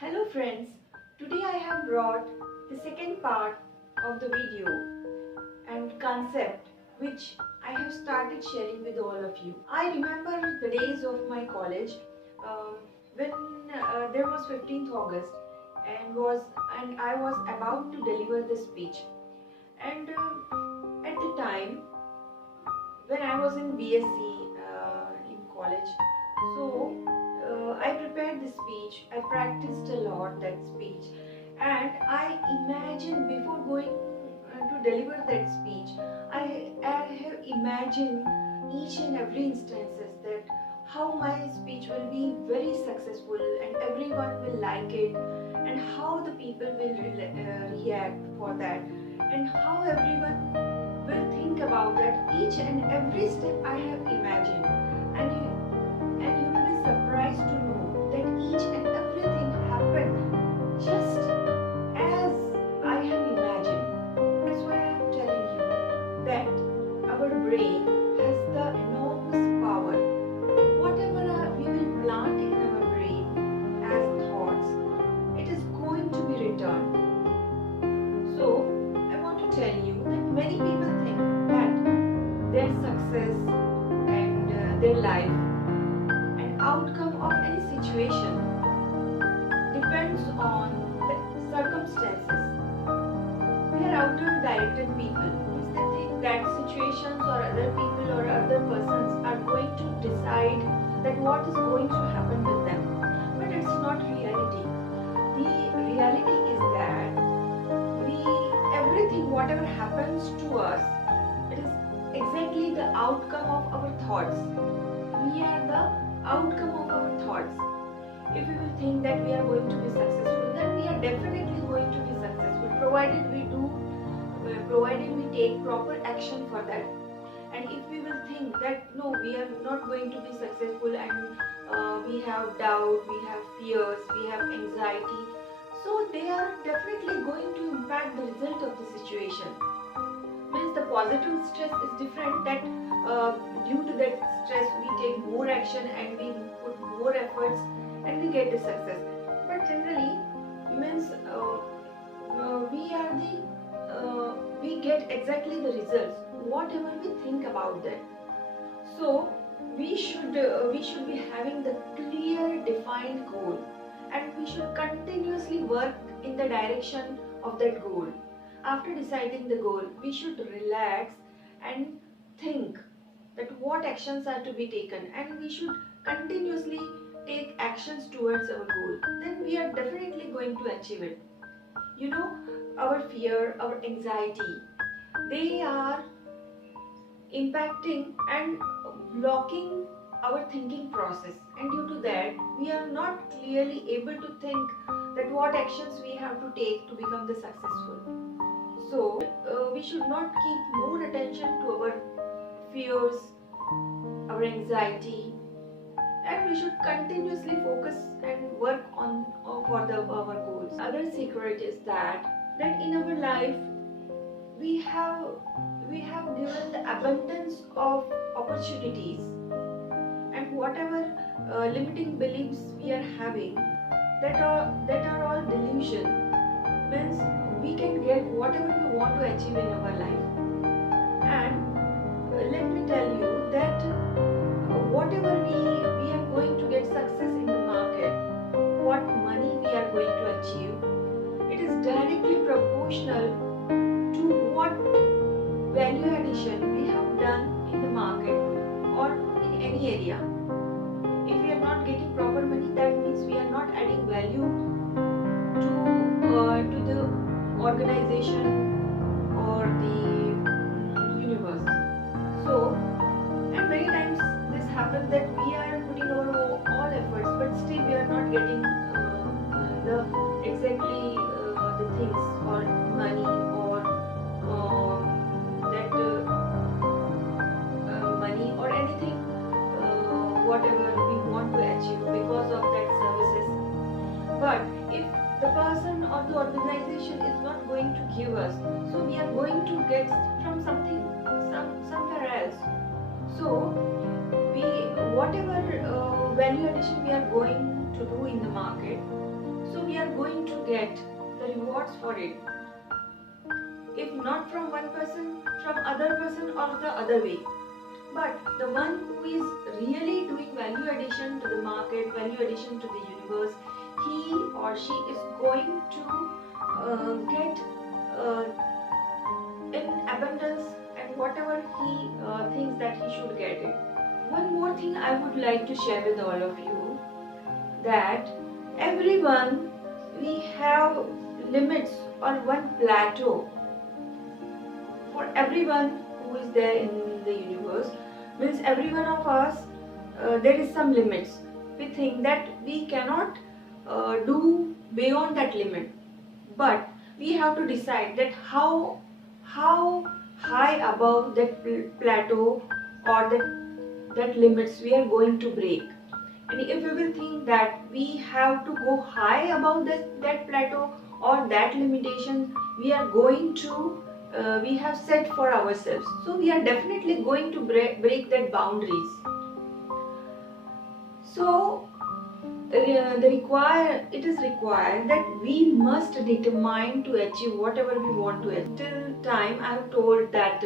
Hello friends, today I have brought the second part of the video and concept which I have started sharing with all of you. I remember the days of my college when there was 15th August and I was about to deliver the speech, and at the time when I was in BSc in college, so I prepared the speech. I practiced a lot that speech, and I imagined before going to deliver that speech, I have imagined each and every instances that how my speech will be very successful and everyone will like it, and how the people will react for that, and how everyone will think about that each and every step I have imagined, and you will be surprised to know that each and everything happened just as I have imagined. That's why I am telling you that our brain has the enormous power. Whatever we will plant in our brain as thoughts, it is going to be returned. So I want to tell you that many people think that their success and their life and outcome of any situation depends on the circumstances. They are outer directed people, means they think that situations or other people or other persons are going to decide that what is going to happen with them. But it's not reality. The reality is that everything whatever happens to us, it is exactly the outcome of our thoughts. We are the outcome of our thoughts. If we will think that we are going to be successful, then we are definitely going to be successful, provided we take proper action for that. And if we will think that no, we are not going to be successful, and we have doubt, we have fears, we have anxiety, so they are definitely going to impact the result of the situation. Means the positive stress is different, that due to that stress we take more action and we put more efforts and we get the success. But generally means we get exactly the results whatever we think about that. So we should be having the clear defined goal, and we should continuously work in the direction of that goal. After deciding the goal, we should relax and think that what actions are to be taken, and we should continuously take actions towards our goal. Then we are definitely going to achieve it. You know, our fear, our anxiety, they are impacting and blocking our thinking process, and due to that we are not clearly able to think that what actions we have to take to become the successful. So we should not keep more attention to our fears, our anxiety, and we should continuously focus and work on for our goals. Other secret is that in our life we have given the abundance of opportunities, and whatever limiting beliefs we are having, that are all delusion. Means we can get whatever we want to achieve in our life. And let me tell you that whatever we are going to get success in the market, what money we are going to achieve, it is directly proportional to what value addition we have done in the market or in any area. If we are not getting proper money, that means we are not adding value to the organization or the universe. So, and many times this happens that we are putting our all efforts, but still we are not getting the exactly the things or money or that money or anything whatever we want to achieve because of that services. But if the person or the organization is not going to give us, so we are going to get from somewhere else. So we whatever value addition we are going to do in the market, so we get the rewards for it. If not from one person, from other person or the other way. But the one who is really doing value addition to the market, value addition to the universe, he or she is going to get in abundance and whatever he thinks that he should get it. One more thing I would like to share with all of you, that everyone, we have limits or one plateau. For everyone who is there in the universe, means every one of us, there is some limits. We think that we cannot do beyond that limit, but we have to decide that how high above that plateau or that limits we are going to break. And if we will think that we have to go high above that plateau or that limitation we are going to we have set for ourselves, so we are definitely going to break that boundaries. So it is required that we must determine to achieve whatever we want to achieve. Till time I have told that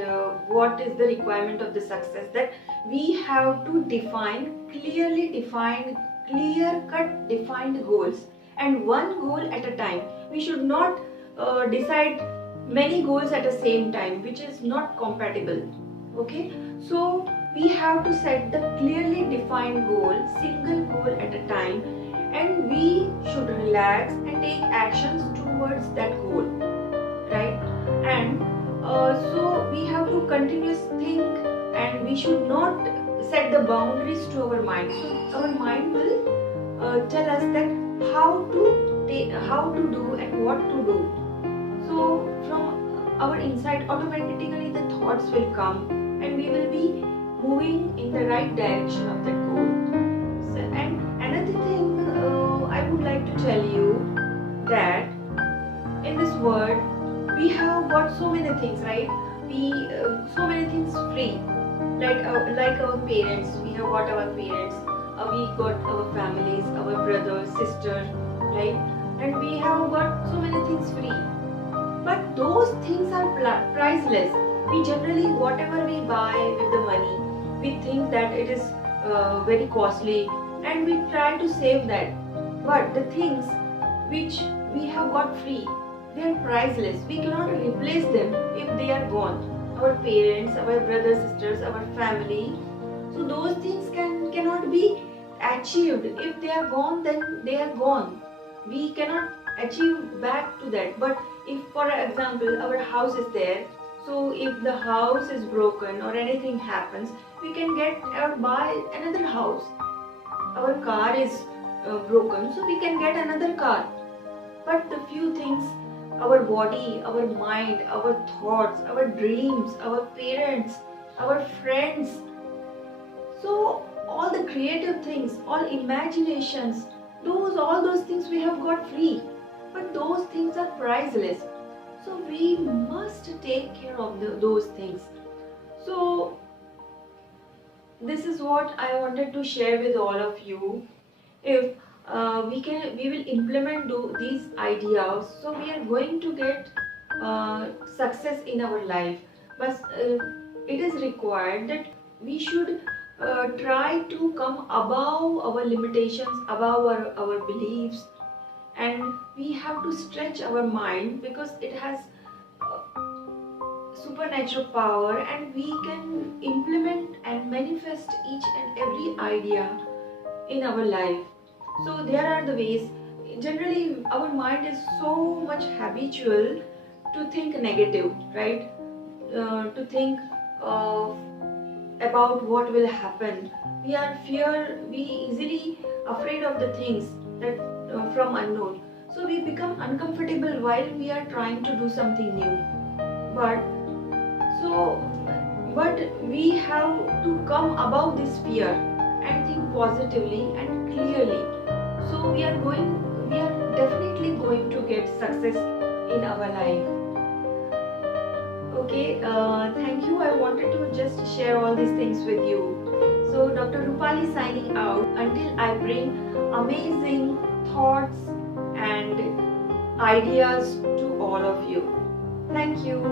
what is the requirement of the success, that we have to clear-cut defined goals, and one goal at a time. We should not decide many goals at the same time, which is not compatible. Okay, so we have to set the clearly defined goal, single goal at a time, and we should relax and take actions towards that goal, right? And so we have to continuously think, and we should not set the boundaries to our mind. So our mind will tell us that how to do and what to do. So from our inside, automatically the thoughts will come, and we will be moving in the right direction of that goal. So, and another thing I would like to tell you, that in this world we have got so many things, right? We so many things free, like our parents. We have got our parents, we got our families, our brothers, sisters, right? And we have got so many things free. But those things are priceless. We generally, whatever we buy with the money, we think that it is very costly, and we try to save that. But the things which we have got free, they are priceless. We cannot replace them if they are gone. Our parents, our brothers, sisters, our family. So those things cannot be achieved. If they are gone, then they are gone. We cannot achieve back to that. But if, for example, our house is there, so if the house is broken or anything happens, we can get or buy another house. Our car is broken, so we can get another car. But the few things, our body, our mind, our thoughts, our dreams, our parents, our friends, so all the creative things, all imaginations, all those things we have got free. But those things are priceless. So we must take care of those things. So this is what I wanted to share with all of you. If we will implement these ideas, so we are going to get success in our life. But it is required that we should try to come above our limitations, above our beliefs, and we have to stretch our mind, because it has supernatural power, and we can implement and manifest each and every idea in our life. So there are the ways. Generally our mind is so much habitual to think negative, right? To think about what will happen. We easily afraid of the things that from unknown. So we become uncomfortable while we are trying to do something new. But we have to come above this fear and think positively and clearly. So we are definitely going to get success in our life. Okay, thank you. I wanted to just share all these things with you. So Dr. Rupali signing out until I bring amazing thoughts and ideas to all of you. Thank you.